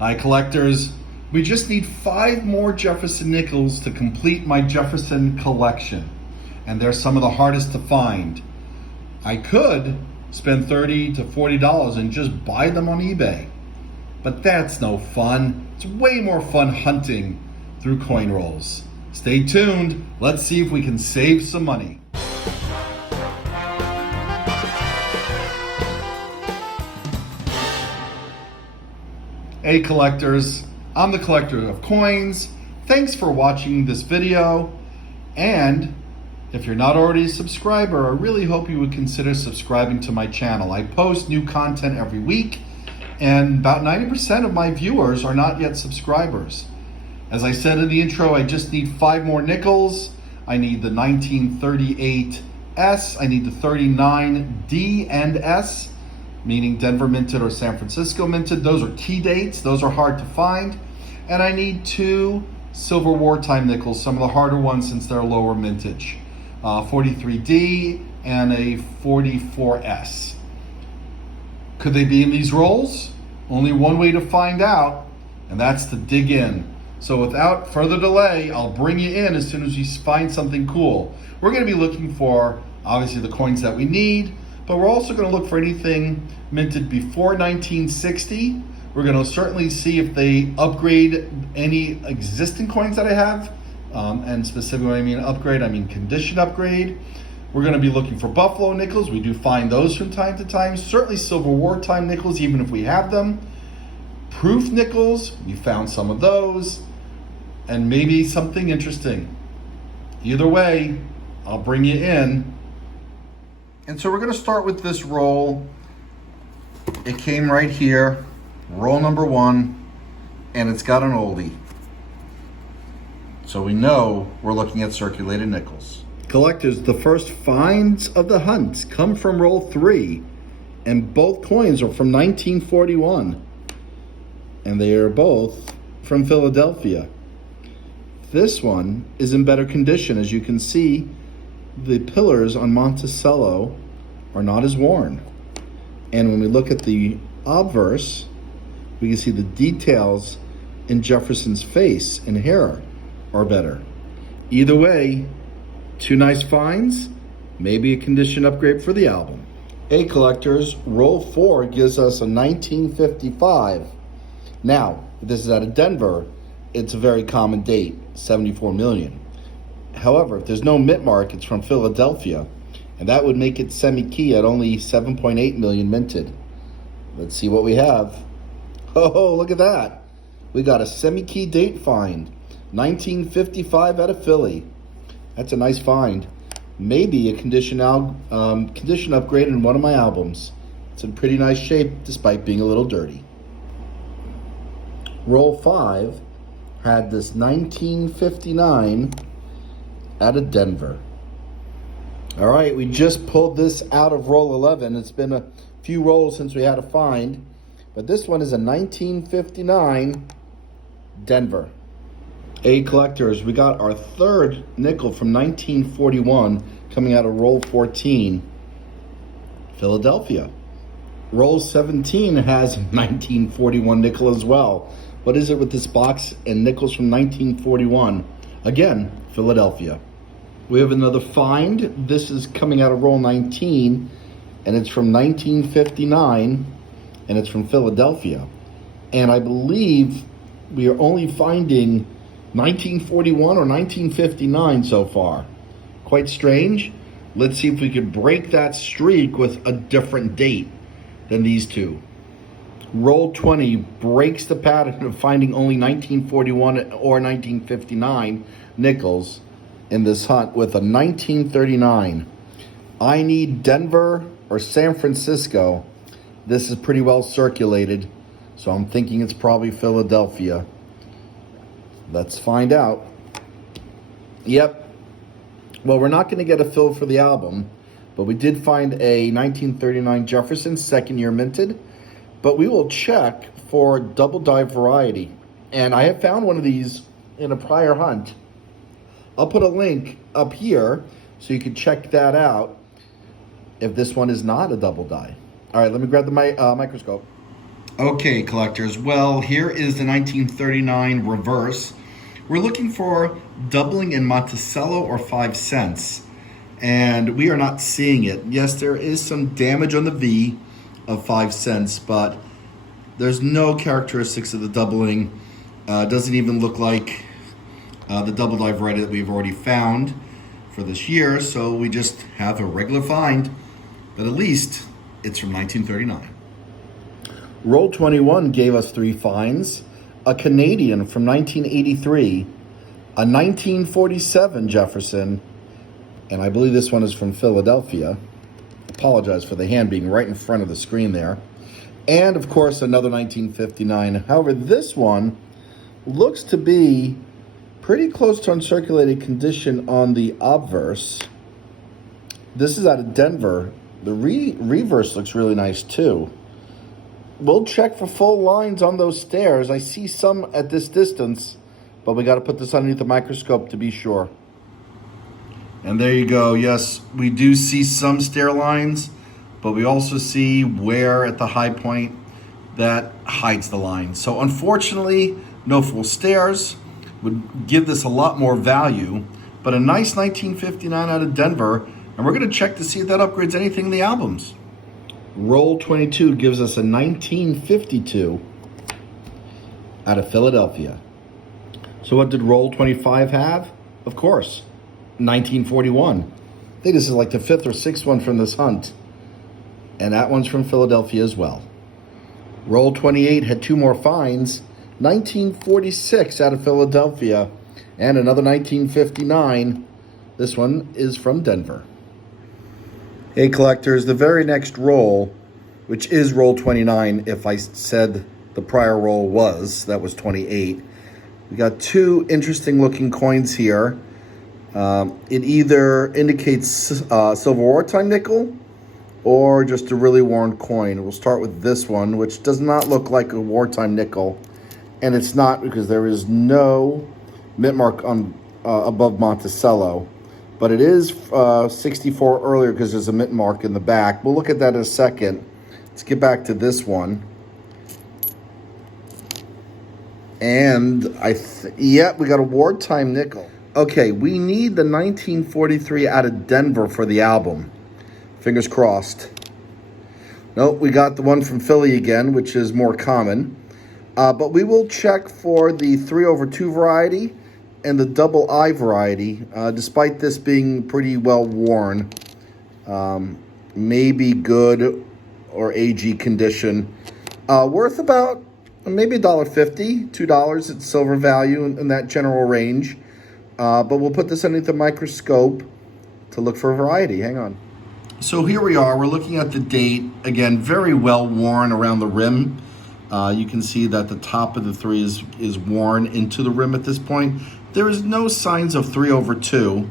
Hi collectors, we just need 5 more Jefferson Nickels to complete my Jefferson collection. And they're some of the hardest to find. I could spend $30 to $40 and just buy them on eBay. But that's no fun. It's way more fun hunting through coin rolls. Stay tuned, let's see if we can save some money. Hey collectors, I'm the collector of coins. Thanks for watching this video. And if you're not already a subscriber, I really hope you would consider subscribing to my channel. I post new content every week, and about 90% of my viewers are not yet subscribers. As I said in the intro, I just need 5 more nickels. I need the 1938S, I need the 39D and S, meaning Denver minted or San Francisco minted. Those are key dates, those are hard to find. And I need 2 silver wartime nickels, some of the harder ones since they're lower mintage. 43D and a 44S. Could they be in these rolls? Only one way to find out, and that's to dig in. So without further delay, I'll bring you in as soon as we find something cool. We're gonna be looking for, obviously, the coins that we need, but we're also going to look for anything minted before 1960. We're going to certainly see if they upgrade any existing coins that I have. And specifically when I mean upgrade, I mean condition upgrade. We're going to be looking for buffalo nickels. We do find those from time to time. Certainly silver wartime nickels, even if we have them. Proof nickels, we found some of those. And maybe something interesting. Either way, I'll bring you in. And so we're going to start with this roll. It came right here, roll number 1, and it's got an oldie. So we know we're looking at circulated nickels. Collectors, the first finds of the hunt come from roll 3, and both coins are from 1941. And they are both from Philadelphia. This one is in better condition. As you can see, the pillars on Monticello are not as worn. And when we look at the obverse, we can see the details in Jefferson's face and hair are better. Either way, 2 nice finds, maybe a condition upgrade for the album. Hey collectors, roll 4 gives us a 1955. Now, if this is out of Denver, it's a very common date, 74 million. However, if there's no mint mark, it's from Philadelphia, and that would make it semi-key at only 7.8 million minted. Let's see what we have. Oh, look at that. We got a semi-key date find, 1955 out of Philly. That's a nice find. Maybe a condition upgrade in one of my albums. It's in pretty nice shape, despite being a little dirty. Roll 5 had this 1959 out of Denver. All right, we just pulled this out of roll 11. It's been a few rolls since we had a find, but this one is a 1959 Denver. Hey collectors, we got our 3rd nickel from 1941 coming out of roll 14, Philadelphia. Roll 17 has 1941 nickel as well. What is it with this box and nickels from 1941? Again, Philadelphia. We have another find. This is coming out of roll 19, and it's from 1959, and it's from Philadelphia. And I believe we are only finding 1941 or 1959 so far. Quite strange. Let's see if we could break that streak with a different date than these 2. Roll 20 breaks the pattern of finding only 1941 or 1959 nickels in this hunt with a 1939. I need Denver or San Francisco. This is pretty well circulated, so I'm thinking it's probably Philadelphia. Let's find out. Yep. Well, we're not going to get a fill for the album, but we did find a 1939 Jefferson, 2nd year minted. But we will check for double die variety. And I have found one of these in a prior hunt. I'll put a link up here so you can check that out if this one is not a double die. All right, let me grab the microscope. Okay, collectors. Well, here is the 1939 reverse. We're looking for doubling in Monticello or 5 cents, and we are not seeing it. Yes, there is some damage on the V of 5 cents, but there's no characteristics of the doubling. Doesn't even look like the double die variety that we've already found for this year, so we just have a regular find, but at least it's from 1939. Roll 21 gave us 3 finds. A Canadian from 1983, a 1947 Jefferson, and I believe this one is from Philadelphia. Apologize for the hand being right in front of the screen there. And of course, another 1959. However, this one looks to be pretty close to uncirculated condition on the obverse. This is out of Denver. The reverse looks really nice too. We'll check for full lines on those stairs. I see some at this distance, but we got to put this underneath the microscope to be sure. And there you go. Yes, we do see some stair lines, but we also see where at the high point that hides the line. So unfortunately, no full stairs. Would give this a lot more value, but a nice 1959 out of Denver, and we're going to check to see if that upgrades anything in the albums. Roll 22 gives us a 1952 out of Philadelphia. So what did roll 25 have? Of course, 1941. I think this is like the 5th or 6th one from this hunt. And that one's from Philadelphia as well. Roll 28 had 2 more finds. 1946 out of Philadelphia. And another 1959. This one is from Denver. Hey collectors, the very next roll, which is roll 29, if I said the prior roll was, that was 28. We got 2 interesting looking coins here. It either indicates silver wartime nickel or just a really worn coin. We'll start with this one, which does not look like a wartime nickel. And it's not because there is no mint mark on above Monticello. But it is 64 earlier because there's a mint mark in the back. We'll look at that in a second. Let's get back to this one. And yeah, we got a wartime nickel. Okay, we need the 1943 out of Denver for the album. Fingers crossed. Nope, we got the one from Philly again, which is more common. But we will check for the 3/2 variety and the double I variety, despite this being pretty well worn. Maybe good or AG condition. Worth about maybe $1.50, $2 at silver value in that general range. But we'll put this underneath the microscope to look for a variety. Hang on. So here we are. We're looking at the date. Again, very well worn around the rim. You can see that the top of the 3 is worn into the rim at this point. There is no signs of 3/2.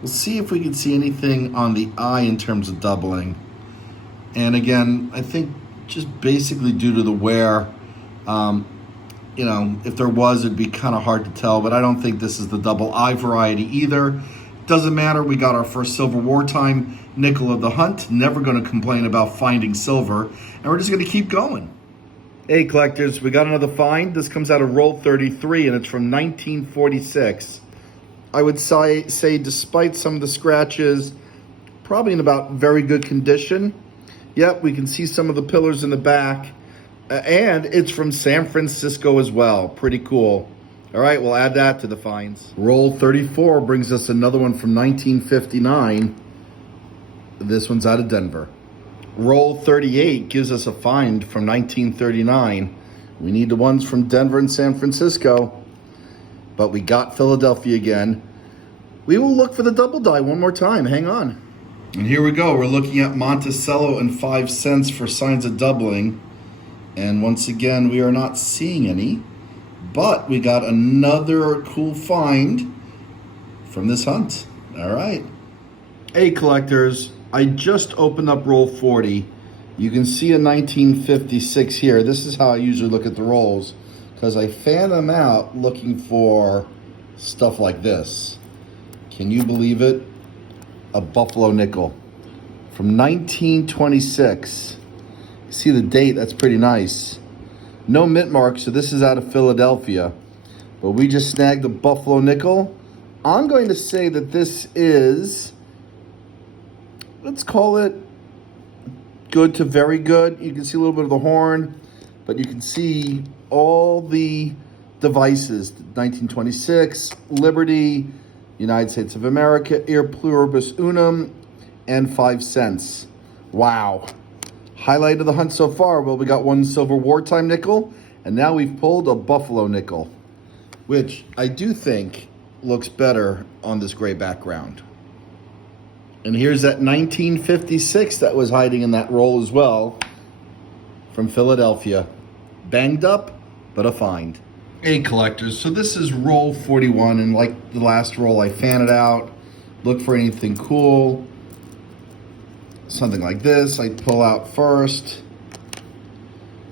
We'll see if we can see anything on the eye in terms of doubling. And again, I think just basically due to the wear, if there was, it'd be kind of hard to tell, but I don't think this is the double I variety either. Doesn't matter, we got our first silver wartime nickel of the hunt. Never going to complain about finding silver, and we're just going to keep going. Hey collectors, we got another find. This comes out of roll 33 and it's from 1946. I would say despite some of the scratches, probably in about very good condition. Yep, we can see some of the pillars in the back. And it's from San Francisco as well. Pretty cool. All right, we'll add that to the finds. Roll 34 brings us another one from 1959. This one's out of Denver. Roll 38 gives us a find from 1939. We need the ones from Denver and San Francisco, but we got Philadelphia again. We will look for the double die one more time. Hang on. And here we go. We're looking at Monticello and 5 cents for signs of doubling. And once again, we are not seeing any, but we got another cool find from this hunt. All right. Hey collectors, I just opened up roll 40. You can see a 1956 here. This is how I usually look at the rolls, because I fan them out looking for stuff like this. Can you believe it? A Buffalo nickel from 1926. See the date, that's pretty nice. No mint mark, so this is out of Philadelphia. But we just snagged the Buffalo Nickel. I'm going to say that this is, let's call it good to very good. You can see a little bit of the horn, but you can see all the devices. 1926, Liberty, United States of America, Ir Pluribus Unum, and 5 cents. Wow. Highlight of the hunt so far, well, we got one silver wartime nickel, and now we've pulled a Buffalo Nickel, which I do think looks better on this gray background. And here's that 1956 that was hiding in that roll as well, from Philadelphia. Banged up, but a find. Hey collectors, so this is roll 41, and like the last roll, I fan it out, look for anything cool. Something like this, I pull out first,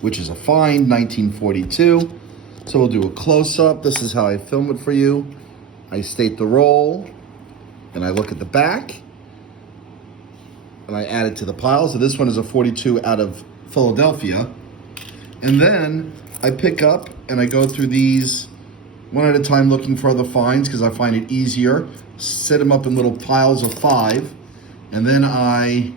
which is a find, 1942. So we'll do a close-up. This is how I film it for you. I state the roll, and I look at the back, and I add it to the pile. So this one is a 42 out of Philadelphia. And then I pick up and I go through these one at a time looking for other finds because I find it easier. Set them up in little piles of 5, and then I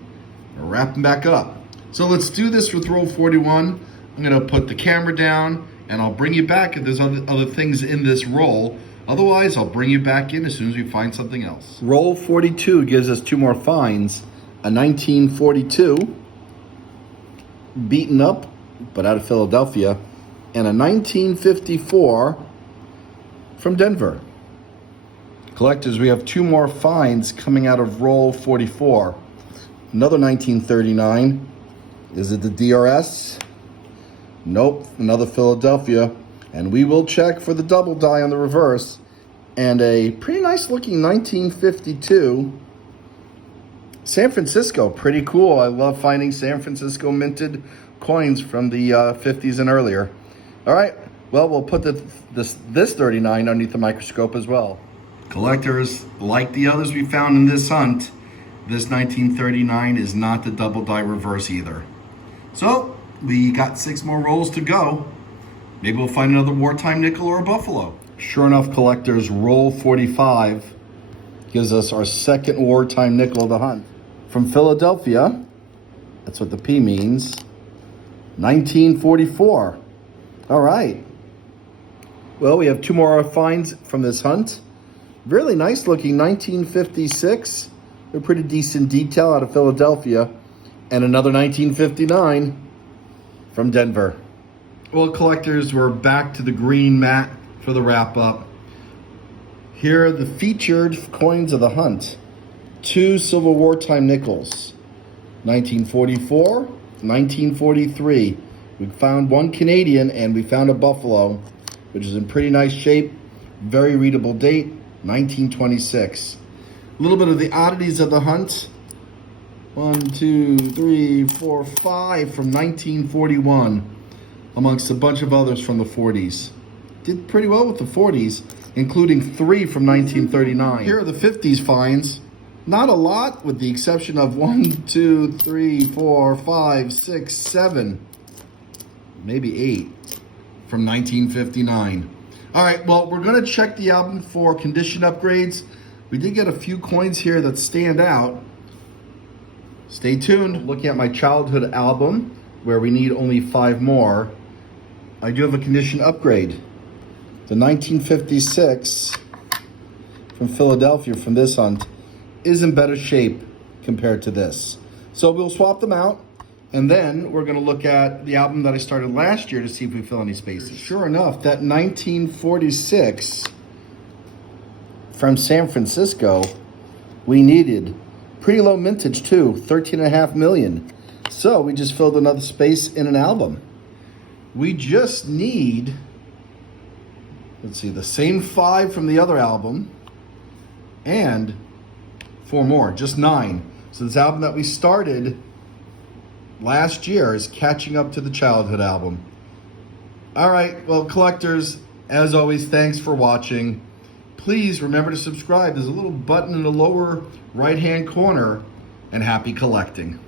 wrap them back up. So let's do this with roll 41. I'm gonna put the camera down and I'll bring you back if there's other things in this roll. Otherwise, I'll bring you back in as soon as we find something else. Roll 42 gives us 2 more finds. A 1942, beaten up, but out of Philadelphia, and a 1954 from Denver. Collectors, we have 2 more finds coming out of roll 44. Another 1939. Is it the DRS? Nope, another Philadelphia. And we will check for the double die on the reverse. And a pretty nice looking 1952 San Francisco. Pretty cool. I love finding San Francisco minted coins from the 50s and earlier. All right, well, we'll put this 39 underneath the microscope as well. Collectors, like the others we found in this hunt, this 1939 is not the double die reverse either. So we got 6 more rolls to go. Maybe we'll find another wartime nickel or a Buffalo. Sure enough, collectors, roll 45 gives us our second wartime nickel of the hunt. From Philadelphia, that's what the P means, 1944. All right. Well, we have 2 more finds from this hunt. Really nice looking 1956. A pretty decent detail out of Philadelphia. And another 1959 from Denver. Well, collectors, we're back to the green mat for the wrap up. Here are the featured coins of the hunt. 2 Civil War time nickels. 1944, 1943. We found 1 Canadian and we found a Buffalo, which is in pretty nice shape. Very readable date, 1926. A little bit of the oddities of the hunt. 1, 2, 3, 4, 5 from 1941, amongst a bunch of others from the 40s. Did pretty well with the 40s, including 3 from 1939. Here are the 50s finds. Not a lot, with the exception of 1, 2, 3, 4, 5, 6, 7, maybe 8 from 1959. All right, well, we're gonna check the album for condition upgrades. We did get a few coins here that stand out. Stay tuned. Looking at my childhood album, where we need only 5 more, I do have a condition upgrade. The 1956 from Philadelphia from this hunt is in better shape compared to this. So we'll swap them out, and then we're gonna look at the album that I started last year to see if we fill any spaces. Sure enough, that 1946 from San Francisco, we needed. Pretty low mintage too, 13.5 million. So we just filled another space in an album. We just need, let's see, the same 5 from the other album and 4 more, just 9. So this album that we started last year is catching up to the childhood album. All right, well, collectors, as always, thanks for watching. Please remember to subscribe. There's a little button in the lower right-hand corner, and happy collecting.